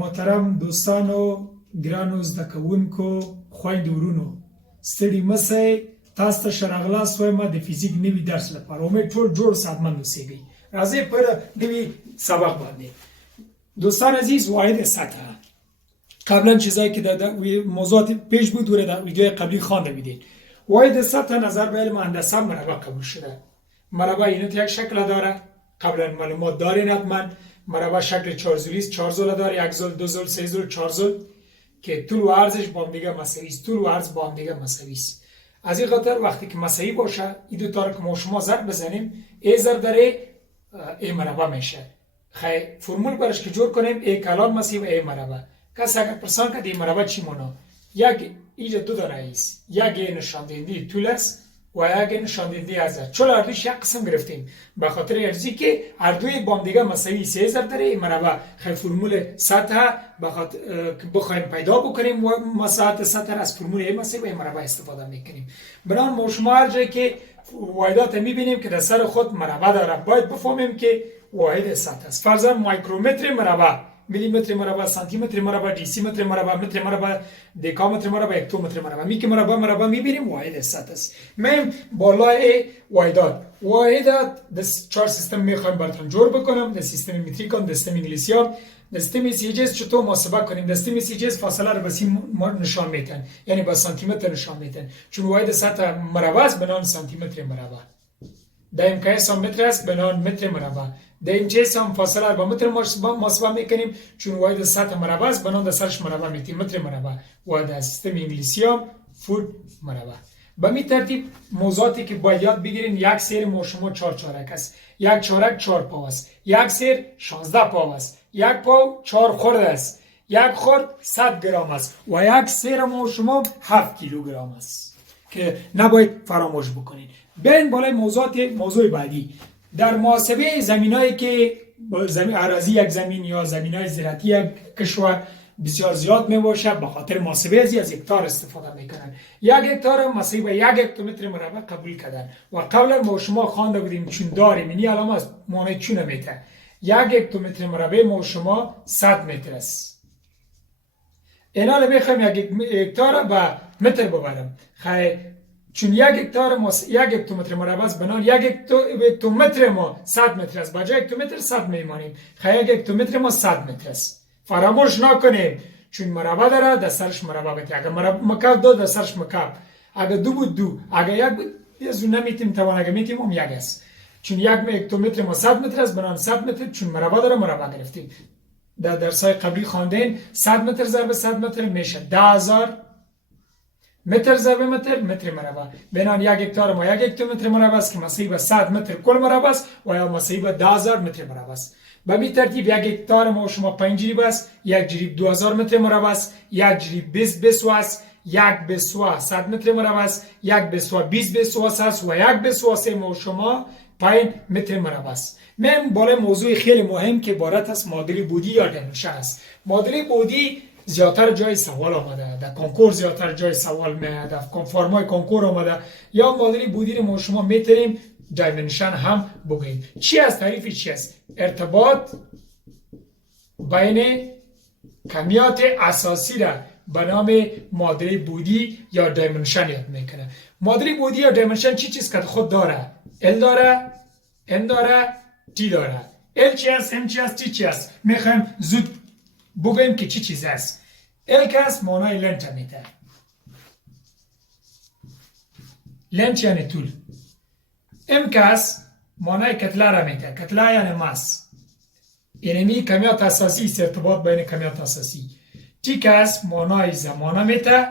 محترم دوستانو ګرانو زده کوونکو خویندو ورونو ستړي مشئ تاسو ته ښه راغلاست وایم د فزیک نوي درس لپاره امید ټول جوړ ساتمن اوسئ راځئ پر نوي سبق باندې دوستان عزیز واحد سطح قبلا چیزایی که در موضوعات پیش بود و در ویدیو قبلی خوانده بودید واحد سطح نظر به علم هندسه مربع قبول شده مربع اینت یک شکل داره قبلا معلومات دارین حتما مربع شکل 4 زولی است 4 زل داره 1 زل 2 زل 3 زل 4 زل که طول و عرضش با هم دیگه مساوی است طول و عرض با هم دیگه مساوی است از این خاطر وقتی که مساوی باشه این دو تا رو که ما شما ضرب بزنیم ای ضرب در ای مربع میشه خیلی فرمول برش که جور کنیم ای کلان مساوی ای مربع کس اگر پرسان که ای مربع چی مانا یک اینجا دو داره است یک نشان دهنده طول است و یک نشان دهنده عرض چون هر دویش یک قسم گرفتیم به خاطر ارزی که هر دوی با هم دیگه مساوی 3 ضرب در ای مربع خیلی فرمول سطح بخوایم پیدا بکنیم و مساحت سطح از فرمول ای مساوی ای مربع استفاده میکنیم بنابراین ما شما هر جایی که واحدات میبینیم که در سر خود مربع داره باید بفهمیم که واحد سطح است فرضاً مایکرومتر مربع میلیمتر مربع سانتی متر مربع دیسی متر مربع متر مربع دکامتر مربع هکتومتر مربع می که مربع میبینیم واحد سطح است من بالای واحدات در 4 سیستم میخوایم براتون جور بکنم در سیستم متریک در سیستم انگلیسی ها در سیستم سیجز چطور محاسبه کنیم در سیستم سیجز فاصله رو به نشان میتن یعنی با سانتی متر نشان میتن چون واحد سطح مربع است به نام سانتی متر مربع در امکانس هم متر است به نام متر مربع در اینجاست هم فاصله رو با متر محاسبه میکنیم چون واحد سطح مربع است به نام در سرش مربع میتیم متر مربع و در سیستم انگلیسی هم فوت مربع به می ترتیب موضوعاتی که باید یاد بگیرین یک سیر ما شما 4 چارک است یک چارک 4 پاو است یک سیر 16 پاو است یک پاو 4 خرد است یک خرد 100 گرم است و یک سیر ما شما 7 کیلوگرم است که نباید فراموش بکنید بین بالای موضوع بعدی در محاسبه زمینایی که اراضی یک زمین یا زمینای زراعتی یک کشور بسیار زیاد می باشه به خاطر محاسبه از هکتار استفاده میکنن یک هکتار مساوی به 1 هکتومتر مربع قبول کردن و قبلا ما شما خوانده بودیم چون داریم این علامه است معنی چونه میته 1 هکتومتر مربع ما شما 100 متر است اینا رو میخوایم 1 هکتار به متر ببرم خیلی چون 1 هکتار ما 1 هکتومتر مربع است بنان 1 هکتومتر ما 100 متر است بجای هکتومتر 100 میمانیم خیلی 1 هکتومتر ما 100 متر است فراموش نکنیم چون مربع داره در سرش مربع بده اگر مکعب دو در سرش مکعب اگر دو بود دو اگر یک بود یزو نمیتیم توان اگر میتیم هم یک است چون 1 هکتومتر ما 100 متر است بنان 100 متر چون مربع داره مربع گرفتیم در درسای قبلی خواندین 100 متر ضرب 100 متر میشه 10000 متر ضرب متر متر مربع بنان 1 هکتار ما 1 هکتومتر مربع است که مساوی به 100 متر کل مربع است و یا مساوی به 10000 متر مربع است به می ترتیب 1 هکتار ما شما 5 جریب است 1 جریب 2000 متر مربع است 1 جریب 20 بسو است 1 بسو 100 متر مربع است 1 بسو 20 بسو است و 1 بسو 3 ما شما 5 متر مربع است من بالای موضوع خیلی مهم که عبارت است معادله بودی یا دانشه است معادله بودی زیادتر جای سوال آمده در کنکور زیادتر جای سوال میاد در فرمای کنکور آمده یا معادله بودی رو ما شما میتونیم دایمنشن هم بگوییم چی است تعریفی چی است ارتباط بین کمیات اساسی را به نام معادله بودی یا دایمنشن یاد میکنه معادله بودی یا دایمنشن چی چیز که خود داره ال داره ام داره تی داره ال چی است ام چی است تی چی است میخوایم زود بگوییم که چی چیز است ال که است معنای لنت میده لنت یعنی طول ام که است معنای کتله را میده کتله یعنی ماس یعنی کمیات اساسی است ارتباط بین کمیات اساسی تی که است معنای زمانه میده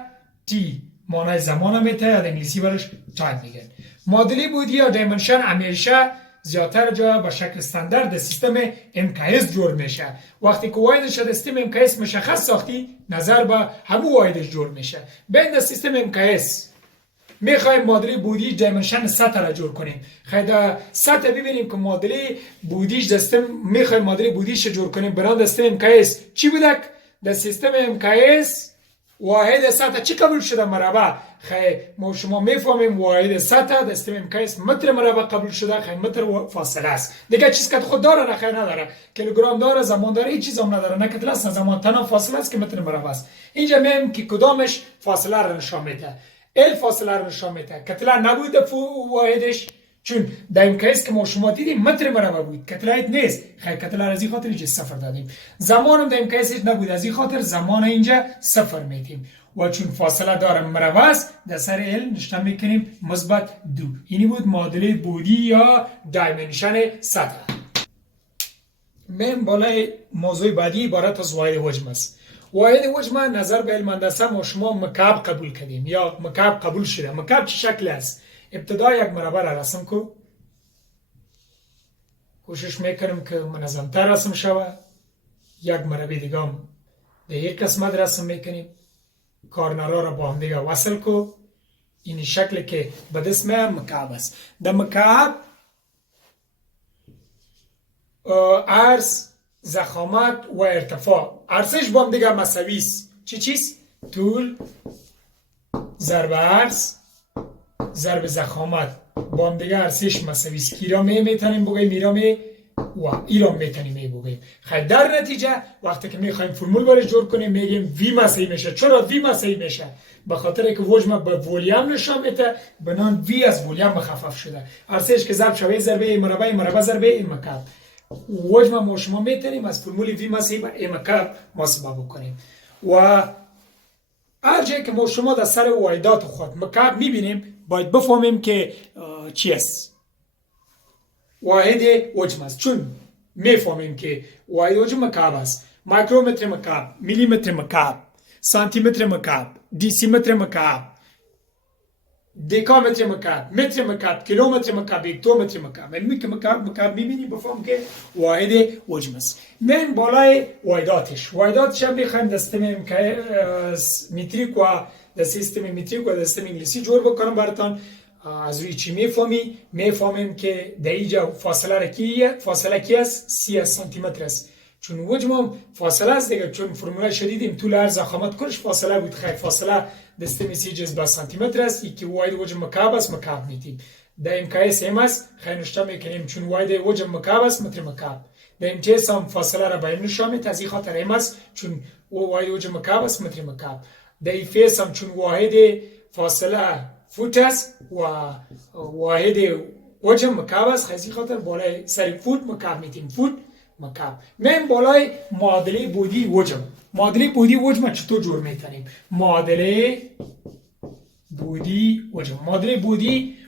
تی معنای زمانه میده یا انگلیسی برش تایم میگن معادله بودی یا دایمنشن همیشه زیادتر جا به شکل استاندارد سیستم MKS جور میشه وقتی که واحدش در سیستم MKS مشخص ساختی نظر به همون واحدش جور میشه بین سیستم MKS میخوایم معادله بودی دایمنشن سطح را جور کنیم خیلی در سطح ببینیم که معادله بودیش در سیستم میخوایم معادله بودیش جور کنیم برای در سیستم MKS چی بودک؟ در سیستم MKS واحد سطح چی قبول شده؟ مربع. خیلی ما شما میفهمیم واحد سطح دستم مقیاس متر مربع قبول شده. خیلی متر فاصله است. دیگه چیز که خود داره نه خیلی نداره. کیلوگرم داره، زمان داره، هیچ چیز هم نداره. نه کتله است، زمان، تنها فاصله است که متر مربع است. اینجا میگیم که کدامش فاصله را نشان میده. ال فاصله را نشان میده. کتله نبود واحدش، چون در این کیس که ما شما دیدیم متر مربع بود، کتله نیست. خیلی کتله از این خاطر اینجا صفر دادیم. زمان هم در این کیس نبود، از این خاطر زمان اینجا صفر میدیم. و چون فاصله داره مربع است، در سر ال نشان میکنیم مثبت 2. اینی بود معادله بعدی یا دایمنشن سطح. من بالای موضوع بعدی عبارت از واحد حجم است. واحد حجم نظر به علم هندسه ما شما مکعب قبول کردیم یا مکعب قبول شده. مکعب چه شکل است؟ ابتدا یک مربع را رسم کو. کوشش میکنم که منظمتر رسم شود. یک مربع دیگه هم به یک قسمت رسم میکنیم. کارنرها را با هم دیگه وصل کو. این شکل که به دست میاد مکعب است. در مکعب عرض، ضخامت و ارتفاع، عرضش با هم دیگه مساوی است. چی چیز؟ طول ضرب عرض ضرب ضخامت با هم دیگه عرضش مساوی است. کی را میتونیم بگیم؟ میرا و ای را میتونیم بگیم. خیلی در نتیجه وقتی که میخوایم فرمول برش جور کنیم میگیم وی مساوی میشه. چرا وی مساوی میشه؟ به خاطر که حجم به ولیوم نشان میده، بنان وی از ولیوم مخفف شده. عرضش که ضرب شوی ضربه مربع، مربع ضربه این مکعب. حجم ما شما میتونیم از فرمول وی مساوی به این مکعب محاسبه بکنیم. و هر جایی که ما شما در سر واحدات خود مکعب میبینیم باید بفهمیم که چی است. واحد حجم است. چون میفهمیم که واحد حجم مکعب است. مایکرومتر مکعب، میلیمتر مکعب، سانتی متر مکعب، دیسیمتر مکعب، دکامتر مکعب، متر مکعب، کیلومتر مکعب، هکتومتر مکعب. من که مکعب میبینیم بفهم که واحد حجم است. من بالای واحداتش هم میخوایم در سیستم متریک و در سیستم متریک و در سیستم انگلیسی جور بکنم براتون. از روی چی میفهمیم که در اینجا فاصله کی است؟ 30 سانتی متر است. چون حجم هم فاصله است دیگه. چون فرموله شدیدیم طول عرض ضخامت کلش فاصله بود. خیلی فاصله دستم 30 جذر سانتی متر است. یکی واحد حجم مکعب است، مکعب میتیم. در امکیاس هم است. خیلی نشان میکنیم چون واحد حجم مکعب است، متر مکعب. در امکیاس هم فاصله را بیان نشان میده، از این خاطر هم است چون واحد حجم مکعب است، متر مکعب. در ایفیس هم چون واحد فاصله فوت است و واحد حجم مکعب است، از این خاطر بالای سر فوت مکعب میتیم. فوت مکعب. من بالای معادله بعدی حجم. معادله بعدی حجم چطور جور میتونیم؟ معادله بعدی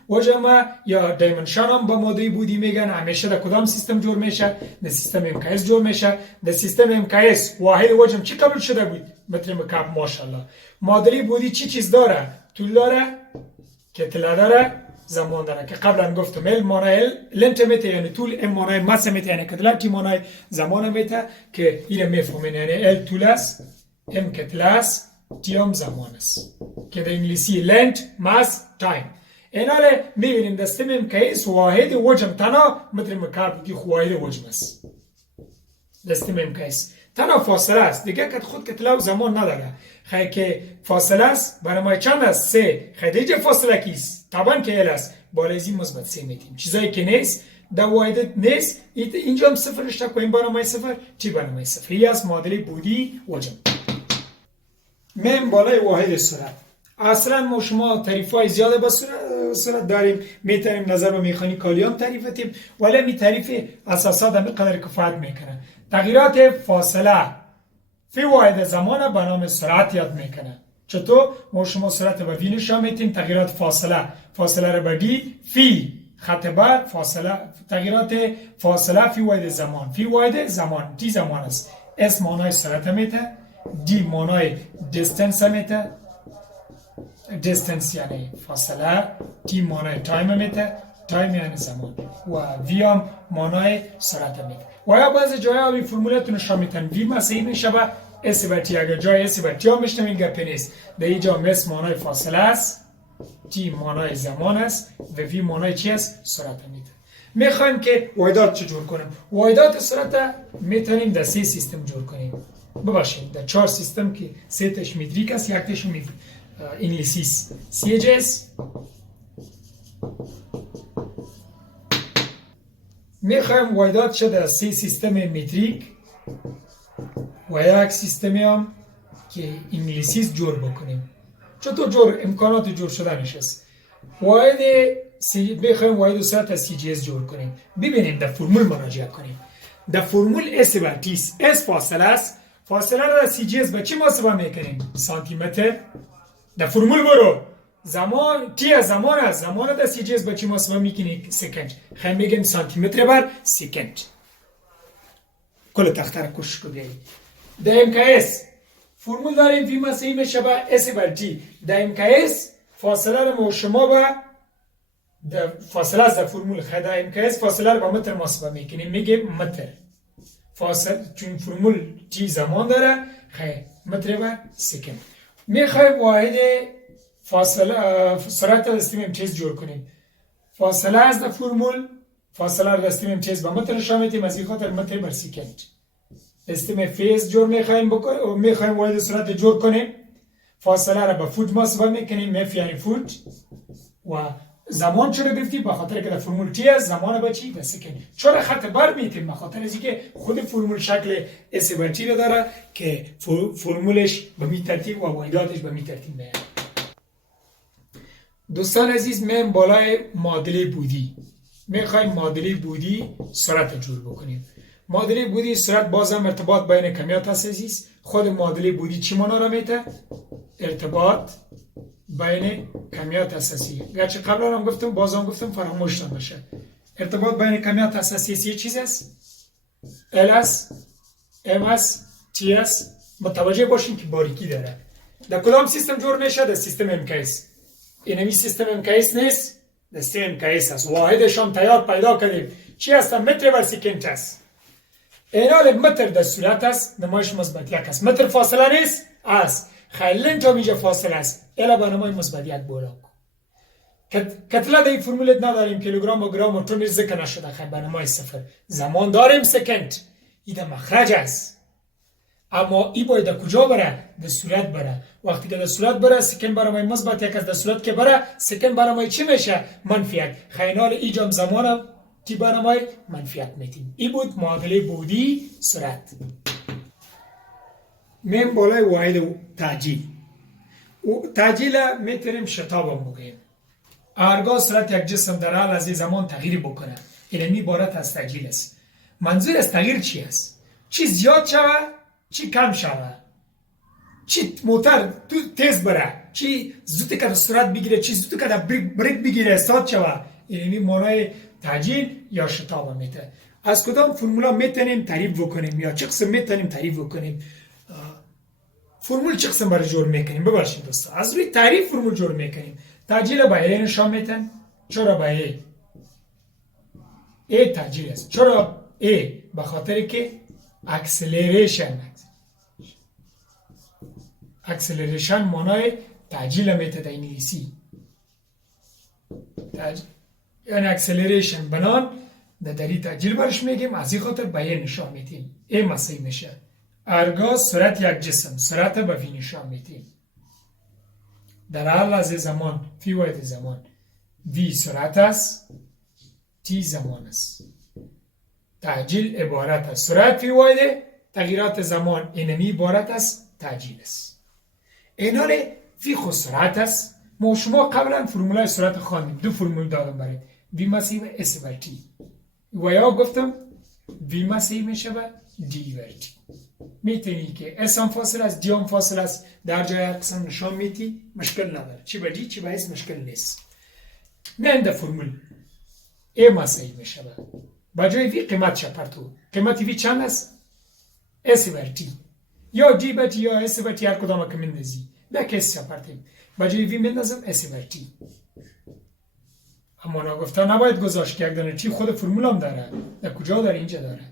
حجم یا دایمنشن هم با معادله بعدی میگن. همیشه در کدام سیستم جور میشه؟ در سیستم امکیاس جور میشه. در سیستم امکیاس واحد حجم چی قبول شده بود؟ متر مکعب. ماشاءالله. معادله بعدی چی چیز داره؟ طول داره، کتله داره، زمان داره که قبلا گفتم ال مانای لنت میته یعنی طول، ام مانای مس میته یعنی کتله، تی مانای زمان میته که اینو میفهمین. یعنی ال طول است، ام کتله است، تی هم زمان است که در انگلیسی لنت مس تایم. اینا رو میبینیم دستم امکیاس واحد حجم تنها متر مکعب که واحد حجم است. دستم امکیاس تنها فاصله است دیگه که خود کتله و زمان نداره. خیلی که فاصله است برای ما چند است؟ 3. خیلی دیگه فاصله کیست؟ طبعا که ال است. بالایزی مثبت 3 میتیم. چیزایی که نیست در واحد نیست. اینجا هم صفر نشته کنیم برای ما صفر. چی برای ما صفر؟ این است معادله بعدی حجم. من بالای واحد سرعت. اصلا ما شما تعریف‌های زیاده با سرعت داریم. میتونیم نظر به مکانیکالی هم تعریف کنیم، ولی می تعریف اساسات هم قدر کفایت میکنه. تغییرات فاصله فی واحد زمان به نام سرعت یاد میکنه. چطور؟ ما شما سرعت به وی نشان میدیم. تغییرات فاصله را به دی فی خط بعد فاصله. تغییرات فاصله فی واحد زمان دی زمان است. اس معنای سرعت میته، دی معنای دیستنس میته، دیستنس یعنی فاصله، تی معنای تایم میته، تایم یعنی زمان و وی هم معنای سرعت میته. و یا بعضی جاها این فرمولتون نشان میتن وی مساوی میشه با اس و تی. اگر جای اس و تی هم میشتم این گپی نیست. در اینجا اس معنای فاصله است، تی معنای زمان است و وی معنای چی است؟ سرعت میته. میخوایم که واحدات چه جور کنیم؟ واحدات سرعت میتونیم در 3 سیستم جور کنیم. ببخشید در 4 سیستم که 3 تاش متریک است، 1 تاش انگلیسی است. CHS میخوایم واحدات شده از 3 سیستم متریک و 1 سیستم هم که انگلیسی جور بکنیم. چطور جور؟ امکانات جور شدنش است. واحد بخوایم واحد صورت از CGS جور کنیم. ببینیم در فرمول مراجعه کنیم. در فرمول S بر T S فاصله است. فاصله را در CGS به چی محاسبه میکنیم؟ سانتی متر. در فرمول برو. زمان T از زمان است. زمان را در CGS به چی محاسبه میکنیم؟ سکند. خیلی بگیم سانتی متر بر سکند. کل تخته را کش کو بیایید. در MKS فرمول داریم وی مساوی میشه به S بر T. در MKS فاصله را ما شما به فاصله از در فرمول خیلی در MKS فاصله را به متر محاسبه میکنیم. میگیم متر. فاصله چون فرمول T زمان داره خیلی متر بر سکند. میخوایم واحد فاصله سرعت دستیم امتیاز جور کنیم. فاصله از در فرمول فاصله را دستیم امتیاز به متر شامتیم، از این خاطر متر بر سکند. دستیم فیز جور میخوایم واحد سرعت جور کنیم. فاصله را به فوت محاسبه میکنیم. مف یعنی فوت. و زمان چرا گرفتیم؟ به خاطر که در فرمول تی است. زمان به چی؟ به سکند. چرا خط بر میتیم؟ به خاطر از اینکه خود فرمول شکل اس بر تی را داره که فرمولش به می ترتیب و واحداتش به می ترتیب میاد. دوستان عزیز، من بالای معادله بودی میخوایم معادله بودی سرعت جور بکنیم. معادله بودی سرعت بازم ارتباط بین کمیات است عزیز. خود معادله بودی چی معنا را میده؟ ارتباط بین کمیات اساسی. گرچه قبلا هم گفتم بازم گفتم فراموش نشه. ارتباط بین کمیات اساسی یه چیز است. L است، M است، T است. متوجه باشین که باریکی داره. در کدام سیستم جور میشه؟ در سیستم MKS. اینمی سیستم MKS نیست، در سیستم MKS است. واحدش هم تیار پیدا کردیم. چی است؟ متر بر سکند است. اینال متر در صورت است، نمایش مثبت 1 است. متر فاصله نیست؟ است. خیلی اینجا میجا فاصله است. الا با نمای مثبت 1 بالا کتله در این فرمولت نداریم. کیلوگرم و گرم و تون ذکر نشده. خیلی با نمای 0. زمان داریم سکند. این در مخرج است. اما این باید در کجا بره؟ در صورت بره. وقتی که در صورت بره سکند برای مثبت 1 است. در صورت که بره سکند برای چی میشه؟ منفی 1. خیلی ایجام زمان تی برای منفی 1 میتیم. این بود معادله بودی سرعت. من بالای واحد تعجیل. تعجیل میتونیم شتاب بگیم. هرگاه سرعت یک جسم در حال از زمان تغییر بکنه، این عبارت از تعجیل است. منظور از تغییر چی است؟ چی زیاد شوه، چی کم شوه، چی موتور تیز بره، چی زود که سرعت بگیره، چی زود که بریک بگیره استاد شوه. این معنای تعجیل یا شتاب میته. از کدام فرمولا میتونیم تعریف بکنیم یا چه قسم میتونیم تعریف بکنیم؟ فرمول چه قسم برای جور میکنیم؟ ببخشید دوستا، از روی تعریف فرمول جور میکنیم. تعجیل با ای نشان میتن. چرا با ای تعجیل است؟ چرا ای؟ به خاطر که اکسلریشن معنای تعجیل میته در انگلیسی. یعنی اکسلریشن بنان دری تعجیل برش میگیم. از این خاطر با ای نشان میتیم. ای مساوی میشه هرگاه سرعت یک جسم سرعت به وی نشان میتیم. در هر لحظه زمان فی واحد زمان وی سرعت است، تی زمان است. تعجیل عبارت است سرعت فی واحد، تغییرات زمان اینمی عبارت است تعجیل است. اینال فی خود سرعت است. ما شما قبلا فرمولای سرعت خواندیم. 2 فرمول دادم برای وی مساوی به اس بر تی و یا گفتم وی مساوی میشه به دی بر تی. میتونی که اس هم فاصله است، دی هم فاصله است، در جای قسم نشان میتی مشکل نداره. چی به دی چی به اس مشکل نیست. من در فرمول ای مساوی میشه با جای وی قیمت شپرتو. قیمت وی چند است؟ اس بر تی یا دی بر تی یا اس بر تی، هر کدام که مندازی ده اس شپرتیم. با جای وی مندازم اس بر تی. اما نگفتن نباید گذاشت که یک دانه تی خود فرمول هم داره. در کجا داره؟ اینجا داره.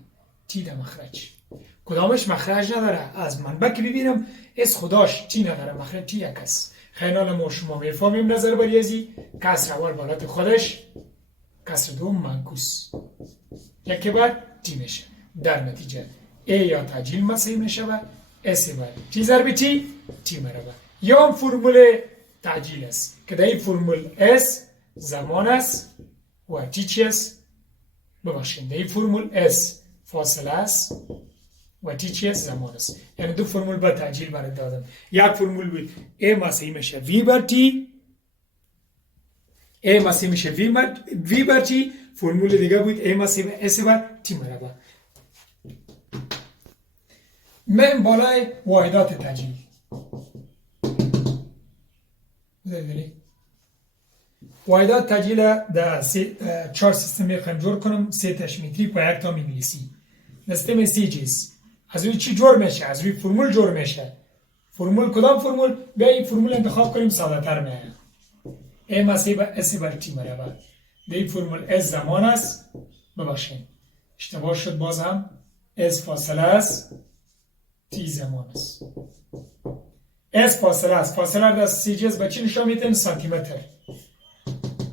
تی در مخرج. کدامش مخرج نداره. از منبع که ببینم اس خداش تی نداره، مخرج تی یک است. خیلی ما شما میفهمیم نظر بریزی. کسر اول بالات خودش، کسر دوم منقوص یکی بر تی میشه. در نتیجه ای یا تعجیل مساوی میشه و اس بر تی ضرب تی مربع. یا هم فرمول تعجیل است که در این فرمول اس زمان است و تی چی است؟ ببخشید در این فرمول اس فاصله است و تی چی است؟ زمان است. یعنی دو فرمول با تعجیل برات دادم. یک فرمول بود ای ماسه میشه وی بر تی، ای ماسه میشه وی بر تی. فرمول دیگه بود ای ماسه اس بر تی مربع. من بالای واحدات تعجیل واحدات تعجیل در 4 سیستم میخوایم جور کنم، 3 تاش متریک و 1 تا انگلیسی. سیستم سیجیس از روی چی جور میشه؟ از روی فرمول جور میشه. فرمول کدام فرمول؟ بیا این فرمول انتخاب کنیم ساده تر میشه. ای مساوی به اس بر تی مربع. در این فرمول اس زمان است، ببخشید اشتباه شد، باز هم اس فاصله است، تی زمان است. اس فاصله است، فاصله در سیجیس به چی نشان میدیم؟ سانتی متر.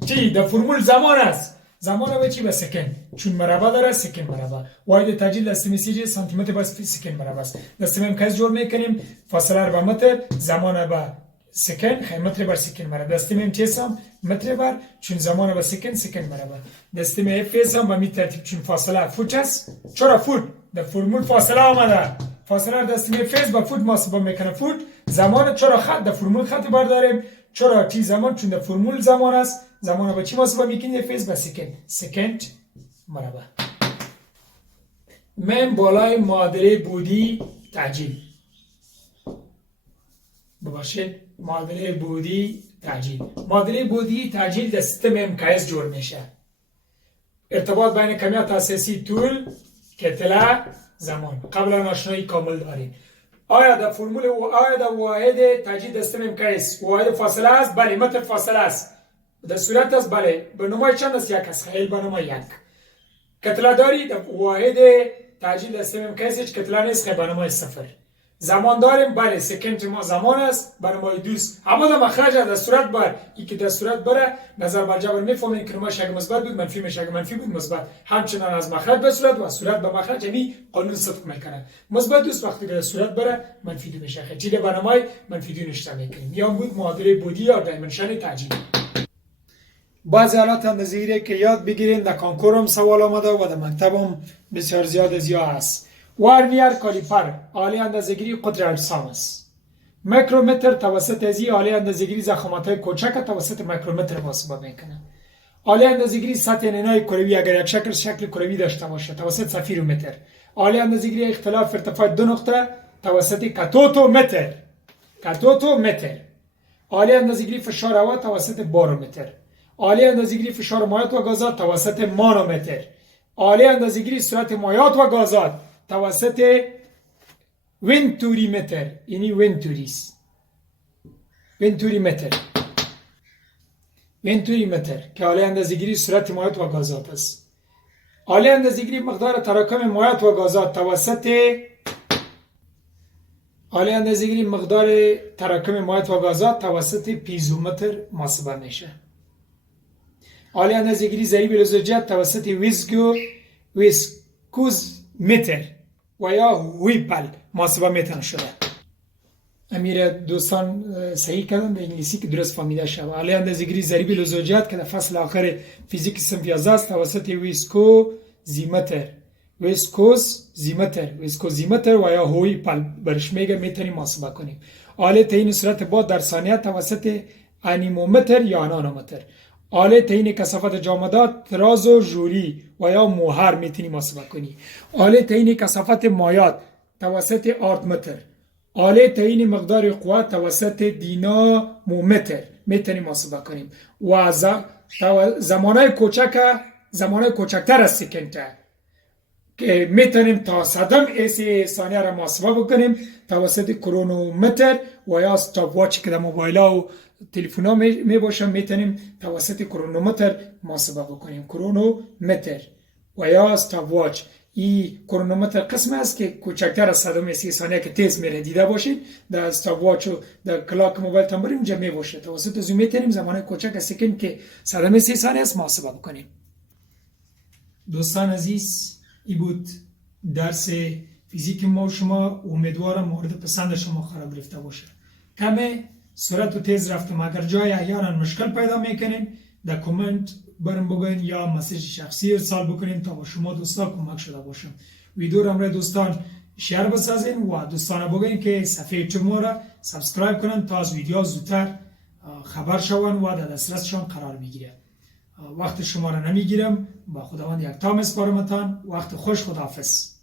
تی در فرمول زمان است، زمان به چی؟ به سکند، چون مربع داره سکند مربع. واحد تعجیل در سیستم سیجیس سانتی متر بر سکند مربع است. در سیستم امکاز جور میکنیم فاصله رو به متر، زمان به سکند، خیلی متر بر سکند مربع. در سیستم امتیاز هم متر بر، چون زمان به سکند مربع. در سیستم اف هم به می ترتیب، چون فاصله فوت است. چرا فوت؟ در فرمول فاصله آمده، فاصله در سیستم فیز با فوت محاسبه میکنه. فوت زمان، چرا خط در فرمول خط برداریم؟ چرا تی زمان؟ چون در فرمول زمان است، زمان با چی محاسبه میکنیم؟ فیز با سکند مربع. من بالای معادله بودی تعجیل، ببخشید معادله بودی تعجیل. معادله بودی تعجیل در سیستم امکاس جور میشه. ارتباط بین کمیت اساسی طول کتله زمان قبلا آشنایی کامل داریم. آیا در فرمول آیا در واحد تعجیل در سیستم امکاس واحد فاصله است؟ بله متر فاصله است. در صورت است بله به نمای چند است؟ یک است. خیلی به نمای یک. کتله داری در واحد تعجیل در سیستم امکاس هیچ کتله نیست، خیلی به نمای صفر. زمان داریم بله سکند ما زمان است به نمای دوست. اما در مخرج در صورت بر ای که در صورت بره نظر بر جبر میفهمیم که نمایش اگه مثبت بود منفی میشه، اگه منفی بود مثبت. همچنان از مخرج به صورت و صورت به مخرج یعنی قانون صدق میکنه. مثبت دوست وقتی که در صورت بره منفی دو میشه، خیلی به نمای منفی دو نشته میکنیم. یا بود معادله بودی یا دایمنشن تعجیل. بعضی حالات اندازه‌گیری که یاد بگیرین در کنکورم سوال آمده و در مکتبم بسیار زیاد است. ورنیر کالیپر آله اندازه‌گیری قطر اجسام است. میکرومتر توسط ازی آله اندازه‌گیری ضخامت‌های کوچک توسط میکرومتر محاسبه میکنه. آله اندازه‌گیری سطح نینای کروی اگر یک شکل کروی داشته باشه توسط سفیرومتر. آله اندازه‌گیری اختلاف ارتفاع دو نقطه توسط کاتوتومتر. آله اندازه‌گیری فشار هوا توسط بارومتر. آله اندازه‌گیری فشار مایعات و گازات توسط مانومتر. آله اندازه‌گیری سرعت مایعات و گازات توسط ونتوری متر، یعنی ونتوری متر که آله اندازه‌گیری سرعت مایعات و گازات است. آله اندازه‌گیری مقدار تراکم مایعات و گازات توسط پیزومتر محاسبه میشه. آله اندازه‌گیری ضریب لزوجیت توسط ویسکوز متر و یا ویپل محاسبه میتونه شده. امیر دوستان صحیح کردن به انگلیسی که درست فهمیده شد. آله اندازه‌گیری ضریب لزوجیت که در فصل آخر فیزیک صنف 11 است توسط ویسکوزیمتر و یا ویپل برش میگه میتونیم محاسبه کنیم. آله تعیین سرعت باد در ثانیه توسط انیمومتر یا نانومتر. آله تعیین کثافت جامدات تراز و ژولی و یا موهر میتونی محاسبه کنی. آله تعیین کثافت مایعات توسط آردمتر. آله تعیین مقدار قوت توسط دینامومتر میتونی محاسبه کنیم. و زمانهای کوچکتر از سکند که میتونیم تا صدم ایسی ثانیه را محاسبه بکنیم توسط کرونومتر و یا استاپ واچ که در موبایل ها و تلفن ها می باشن میتونیم توسط کرونومتر محاسبه بکنیم. کرونومتر و یا استاپ واچ، این کرونومتر قسم است که کوچکتر از صدم ایسی ثانیه که تیز میره دیده باشید در استاپ واچ و در کلاک موبایل تنبری اونجا می باشه. توسط زوم میتونیم زمان کوچک از سکند که صدم ایسی ثانیه است محاسبه بکنیم. دوستان عزیز، این بود درس فیزیک ما و شما امیدوارم مورد پسند شما قرار گرفته باشه. کمی سرعت و تیز رفتم، اگر جای احیانا مشکل پیدا میکنین در کامنت برام بگوین یا مسیج شخصی ارسال بکنین تا با شما دوستان کمک شده باشم. ویدیو را برای دوستان شیر بسازین و دوستان بگوین که صفحه یوتیوب ما را سابسکرایب کنن تا از ویدیو زودتر خبر شون و در دسترسشان قرار میگیره. وقت شما را نمیگیرم، با خداوند یک تا میسپارمتان. وقت خوش، خداحافظ.